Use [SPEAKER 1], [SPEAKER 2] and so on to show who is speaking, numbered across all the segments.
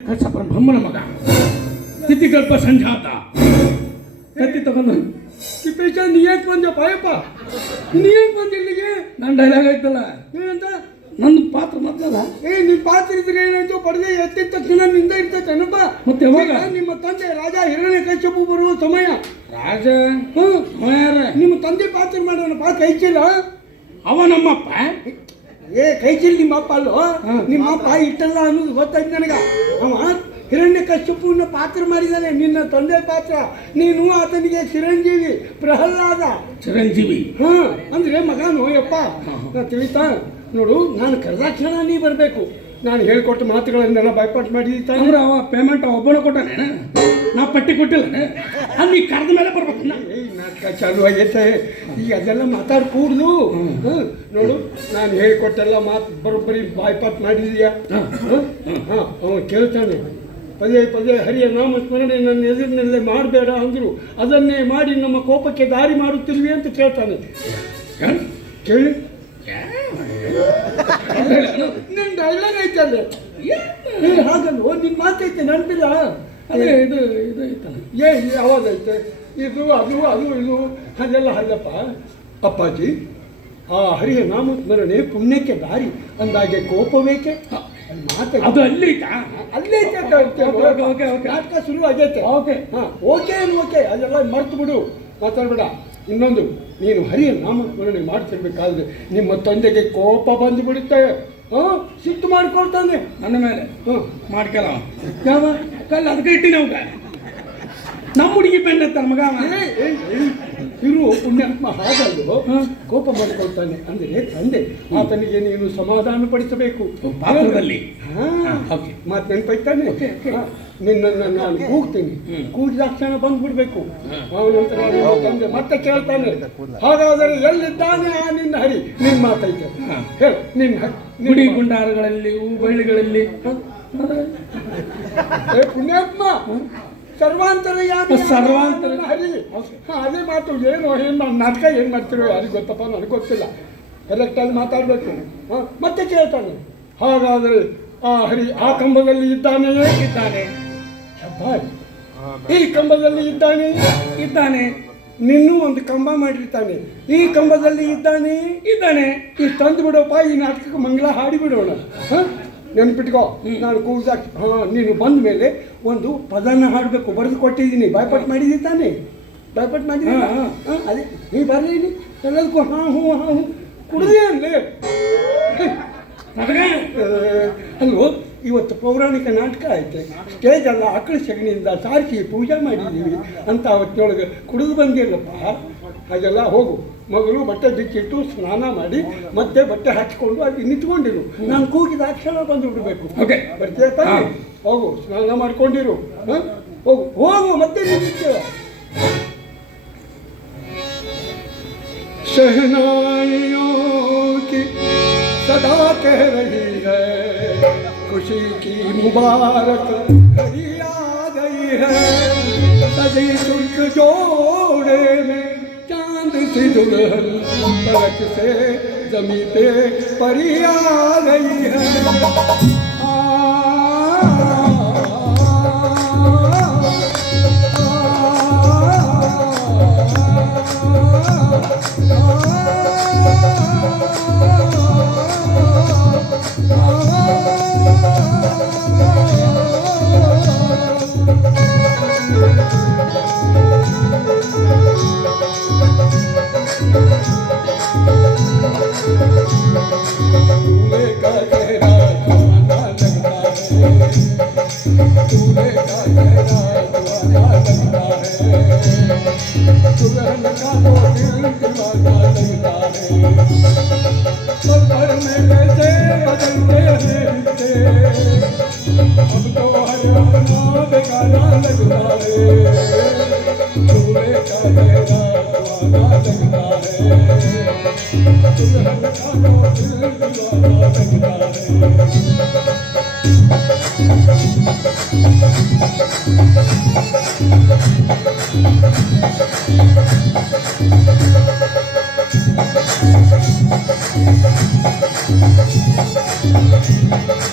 [SPEAKER 1] ಕಶ್ಯಪ ಬ್ರಹ್ಮನ ಮಗ. ತಿಥಿಗಲ್ಪ ಸಂಜಾತ. ಕತ್ತಿ ತಗೊಂಡು
[SPEAKER 2] ತಿಪ್ಪೇಶ ನೀ ಯಾಕೆ ನೀ ಯಾಕೆ ಬಂದ ಇಲ್ಲಿಗೆ?
[SPEAKER 1] ನನ್ನ ಡೈಲಾಗ್ ಆಯ್ತಲ್ಲ.
[SPEAKER 2] ಏನಂತ?
[SPEAKER 1] ನನ್ನ ಪಾತ್ರ ಮೊದಲಲ್ಲ
[SPEAKER 2] ಏ ನಿಮ್ಮ ಪಾತ್ರ ಇದ್ರೆ ಏನಾಯ್ತು ಪಡೆದೆ ಎತ್ತಿದ ತಕ್ಷಣ ನಿಂದ ಇರ್ತೈತೆ ಏನಪ್ಪ?
[SPEAKER 1] ಮತ್ತೆ ಯಾವಾಗ?
[SPEAKER 2] ನಿಮ್ಮ ತಂದೆ ರಾಜ ಹಿರಣ್ಯ ಕಶ್ಯಪು ಬರುವ ಸಮಯ.
[SPEAKER 1] ರಾಜ? ಹ್ಞೂ
[SPEAKER 2] ನಿಮ್ಮ ತಂದೆ ಪಾತ್ರ ಮಾಡೋಣ ಪಾತ್ರ ಐಚಿಲ್ಲ
[SPEAKER 1] ಅವ ನಮ್ಮಪ್ಪ
[SPEAKER 2] ಏ ಕೈ ಚೀಲ ನಿಮ್ಮ ಅಪ್ಪ ಅಲ್ಲೋ. ನಿಮ್ಮ ಅಪ್ಪ ಇಟ್ಟಲ್ಲ ಅನ್ನೋದು ಗೊತ್ತಾಯ್ತು ನನಗ. ಅವ ಹಿರಣ್ಯ ಕಶ್ಯಪೂರ್ಣ ಪಾತ್ರ ಮಾಡಿದ್ದಾನೆ ನಿನ್ನ ತಂದೆ ಪಾತ್ರ. ನೀನು ಆತನಿಗೆ ಚಿರಂಜೀವಿ ಪ್ರಹ್ಲಾದ.
[SPEAKER 1] ಚಿರಂಜೀವಿ.
[SPEAKER 2] ಹಾ ಅಂದ್ರೆ ಮಗ ನೋಯಪ್ಪ. ತಿಳಿತಾ ನೋಡು ನಾನು ಕರೆದಾಕ್ಷಣ ನೀ ಬರಬೇಕು. ನಾನು ಹೇಳ್ಕೊಟ್ಟ ಮಾತುಗಳನ್ನೆಲ್ಲ ಬಾಯ್ಪಾಟ್ ಮಾಡಿ
[SPEAKER 1] ಅಂದ್ರೆ ಅವ ಪೇಮೆಂಟ್ ಒಬ್ಬನ ಕೊಟ್ಟಾನೆ. ನಾ ಪಟ್ಟಿ ಕೊಟ್ಟಿಲ್ಲ. ಅಲ್ಲಿ ಕರೆದ ಮೇಲೆ ಬರ್ಬೇಕು ನಾ
[SPEAKER 2] ನಾಟಕ ಚಾಲು ಆಗೈತೆ. ಈಗ ಅದೆಲ್ಲ ಮಾತಾಡ್ಕೂಡ್ದು. ನೋಡು ನಾನು ಹೇಳಿಕೊಟ್ಟೆಲ್ಲ ಮಾತು ಬರೋಬ್ಬರಿ ಬಾಯ್ಪಾಟ್ ಮಾಡಿದೀಯಾ.
[SPEAKER 1] ಹಾ.
[SPEAKER 2] ಹಾಂ ಅವನು ಕೇಳ್ತಾನೆ. ಪದೇ ಪದೇ ಹರಿಯ ನಾಮ ಸ್ಮರಣೆ ನನ್ನ ಎದುರಿನಲ್ಲೇ ಮಾಡಬೇಡ ಅಂದರು. ಅದನ್ನೇ ಮಾಡಿ ನಮ್ಮ ಕೋಪಕ್ಕೆ ದಾರಿ ಮಾಡುತ್ತಿಲ್ವಿ ಅಂತ ಕೇಳ್ತಾನೆ? ಕೇಳಿ? ನಿನ್ನ ಡೈಲಾಗ್ ಐತೆ ಏನು ಏ ಓ ನಿನ್ನ ಮಾತೈತೆ ನೆನಪಿಲ್ಲ?
[SPEAKER 1] ಅದೇ ಇದು ಇದು ಐತಲ್ಲ.
[SPEAKER 2] ಏ ಯಾವಾಗೈತೆ ಇದು ಅದು ಅದು ಇದು ಹಾಗೆಲ್ಲ ಹಾಗಪ್ಪ. ಅಪ್ಪಾಜಿ ಆ ಹರಿಯ ನಾಮ ಸ್ಮರಣೆ ಪುಣ್ಯಕ್ಕೆ ದಾರಿ ಅಂದಾಗೆ ಕೋಪವೇಕೆ?
[SPEAKER 1] ಅದು ಅಲ್ಲಿ
[SPEAKER 2] ಅಲ್ಲೇ. ನಾಟಕ ಶುರು ಆಗೈತೆ.
[SPEAKER 1] ಓಕೆ.
[SPEAKER 2] ಹಾಂ ಓಕೆ ಓಕೆ ಅದೆಲ್ಲ ಮರ್ತು ಬಿಡು. ಮಾತಾಡ್ಬೇಡ. ಇನ್ನೊಂದು. ನೀನು ಹರಿಯ ನಾಮ ಸ್ಮರಣೆ ಮಾಡ್ತಿರ್ಬೇಕಾದ್ರೆ ನಿಮ್ಮ ತಂದೆಗೆ ಕೋಪ ಬಂದು ಬಿಡುತ್ತೆ. ಹಾ? ಸಿಟ್ಟು ಮಾಡ್ಕೊಳ್ತಾನೆ.
[SPEAKER 1] ನನ್ನ ಮೇಲೆ?
[SPEAKER 2] ಹ್ಞೂ
[SPEAKER 1] ಮಾಡ್ಕಲ್ಲ
[SPEAKER 2] ಯಾವ?
[SPEAKER 1] ಕಲ್ಲ ಅದಕ್ಕೆ ಇಟ್ಟಿನ ನಮ್ಮ ಹುಡುಗಿ ಬೆನ್ನ ಎತ್ತಾರ ಮಗ
[SPEAKER 2] ಇರು ಪುಣ್ಯಾತ್ಮ
[SPEAKER 1] ಹಾಗಲ್ಲ.
[SPEAKER 2] ಕೋಪ ಮಾಡ್ಕೊಳ್ತಾನೆ. ಅಂದ್ರೆ ತಂದೆ ಆತನಿಗೆ ನೀನು ಸಮಾಧಾನ ಪಡಿಸಬೇಕು.
[SPEAKER 1] ಮತ್ತೆ.
[SPEAKER 2] ಮಾತು ನೆನಪೈತಾನೆ. ನಿನ್ನನ್ನು ನಾನು ಕೂಗ್ತೀನಿ.
[SPEAKER 1] ಹ್ಮ್.
[SPEAKER 2] ಕೂಗಿದ ತಕ್ಷಣ ಬಂದ್ಬಿಡ್ಬೇಕು ಅವನಂತರ ತಂದೆ ಮತ್ತೆ ಕೇಳ್ತಾನೆ. ಹಾಗಾದರೆ ಎಲ್ಲಿದ್ದಾನೆ ಆ ನಿನ್ನ ಹರಿ? ನಿನ್ ಮಾತೈತೆ. ಹೇಳು ನಿನ್ನ
[SPEAKER 1] ಗುಡಿ ಗುಂಡಾರಗಳಲ್ಲಿ ಹೂ ಬಳ್ಳಿಗಳಲ್ಲಿ
[SPEAKER 2] ಪುಣ್ಯಾತ್ಮ! ಸರ್ವಾಂತರ ಯಾರು
[SPEAKER 1] ಸರ್ವಾಂತರ.
[SPEAKER 2] ಹರಿ. ಅದೇ ಮಾತು. ಏನು ಏನು ಮಾಡಿ ನಾಟಕ ಏನು ಮಾಡ್ತಿರೋ ಯಾರಿಗೆ ಗೊತ್ತಪ್ಪ? ನನಗೆ ಗೊತ್ತಿಲ್ಲ. ಕರೆಕ್ಟಾಗಿ ಮಾತಾಡಬೇಕು. ಹಾಂ ಮತ್ತೆ ಕೇಳ್ತಾನೆ. ಹಾಗಾದರೆ ಆ ಹರಿ ಆ ಕಂಬದಲ್ಲಿ
[SPEAKER 1] ಇದ್ದಾನೆ?
[SPEAKER 2] ಇದ್ದಾನೆ. ಈ ಕಂಬದಲ್ಲಿ ಇದ್ದಾನೆ?
[SPEAKER 1] ಇದ್ದಾನೆ.
[SPEAKER 2] ನಿನ್ನೂ ಒಂದು ಕಂಬ ಮಾಡಿರ್ತಾನೆ. ಈ ಕಂಬದಲ್ಲಿ ಇದ್ದಾನೆ?
[SPEAKER 1] ಇದ್ದಾನೆ.
[SPEAKER 2] ಇಷ್ಟು ತಂದು ಬಿಡೋಪ್ಪ ಈ ನಾಟಕಕ್ಕೆ ಮಂಗಳ ಹಾಡಿ ಬಿಡೋಣ ಹಾಂ? ನೆನ್ಪಿಟ್ಕೋ. ನಾನು ಕೂಗ್ದಾಕ ಹಾಂ ನೀನು ಬಂದ ಮೇಲೆ ಒಂದು ಪದನ ಹಾಡಬೇಕು. ಬರೆದು ಕೊಟ್ಟಿದ್ದೀನಿ ಬಾಯ್ಪಾಟ್ ಮಾಡಿದ್ದೀನಿ ತಾನೇ? ಬಾಯ್ಪಾಟ್ ಮಾಡಿದ್ದೀನಿ
[SPEAKER 1] ಹಾ,
[SPEAKER 2] ಅದೇ ನೀ ಬರಲಿ ಎಲ್ಲದಕ್ಕೂ ಹಾಂ ಹ್ಞೂ ಹಾ ಹ್ಞೂ ಕುಡ್ದೇ ಅಲ್ಲೇ. ಅಲ್ವೋ ಇವತ್ತು ಪೌರಾಣಿಕ ನಾಟಕ ಐತೆ ಸ್ಟೇಜ್ ಎಲ್ಲ ಆಕಳ ಸಗಣಿಯಿಂದ ಸಾರಿಸಿ ಪೂಜೆ ಮಾಡಿದ್ದೀವಿ. ಅಂತ ಅವತ್ತಿನೊಳಗೆ ಕುಡಿದು ಬಂದಿಲ್ಲಪ್ಪ. ಹಾಗೆಲ್ಲ ಹೋಗು ಮಗಳು ಬಟ್ಟೆ ಬಿಚ್ಚಿಟ್ಟು ಸ್ನಾನ ಮಾಡಿ ಮತ್ತೆ ಬಟ್ಟೆ ಹಾಕಿಕೊಂಡು ಅಲ್ಲಿ ನಿಂತ್ಕೊಂಡಿರು ನಾನು ಕೂಗಿದ ಅಕ್ಷರ ಬಂದು ಬಿಡಬೇಕು
[SPEAKER 1] ಓಕೆ.
[SPEAKER 2] ಬರ್ತೀಯ ತಾನೆ?
[SPEAKER 1] ಹಾ.
[SPEAKER 2] ಹೋಗು ಸ್ನಾನ ಮಾಡ್ಕೊಂಡಿರು ಹಾಂ ಹೋಗು ಹೋಗು ಮತ್ತೆ ನಿಂತಿರ್ತೀಯ शहनाइयों की सदा कह रही है खुशी की मुबारक घड़ी आ गई है सजी तुर्क जोड़े में चाँद सी से जमी पे परी आ गई है। दूल्हे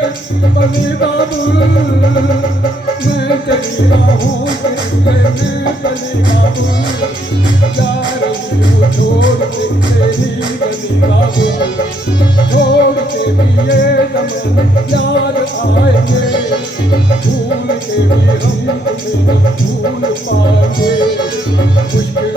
[SPEAKER 2] ਬਨੇ ਬਾਬੂ ਮੈਂ ਤੇਰੀ ਬਾਹੋਂ ਤੇ ਮੈਂ ਬਨੇ ਬਾਬੂ ਯਾਰ ਨੂੰ ਛੋੜ ਕੇ ਤੇਰੀ ਬਨੇ ਬਾਬੂ ਛੋੜ ਕੇ ਪੀਏ ਤਮ ਯਾਰ ਆਏ ਭੂਲ ਕੇ ਵੀ ਹਮ ਤੇ ਭੂਲ ਪਾਏ ਮੁਸ਼ਕਿਲ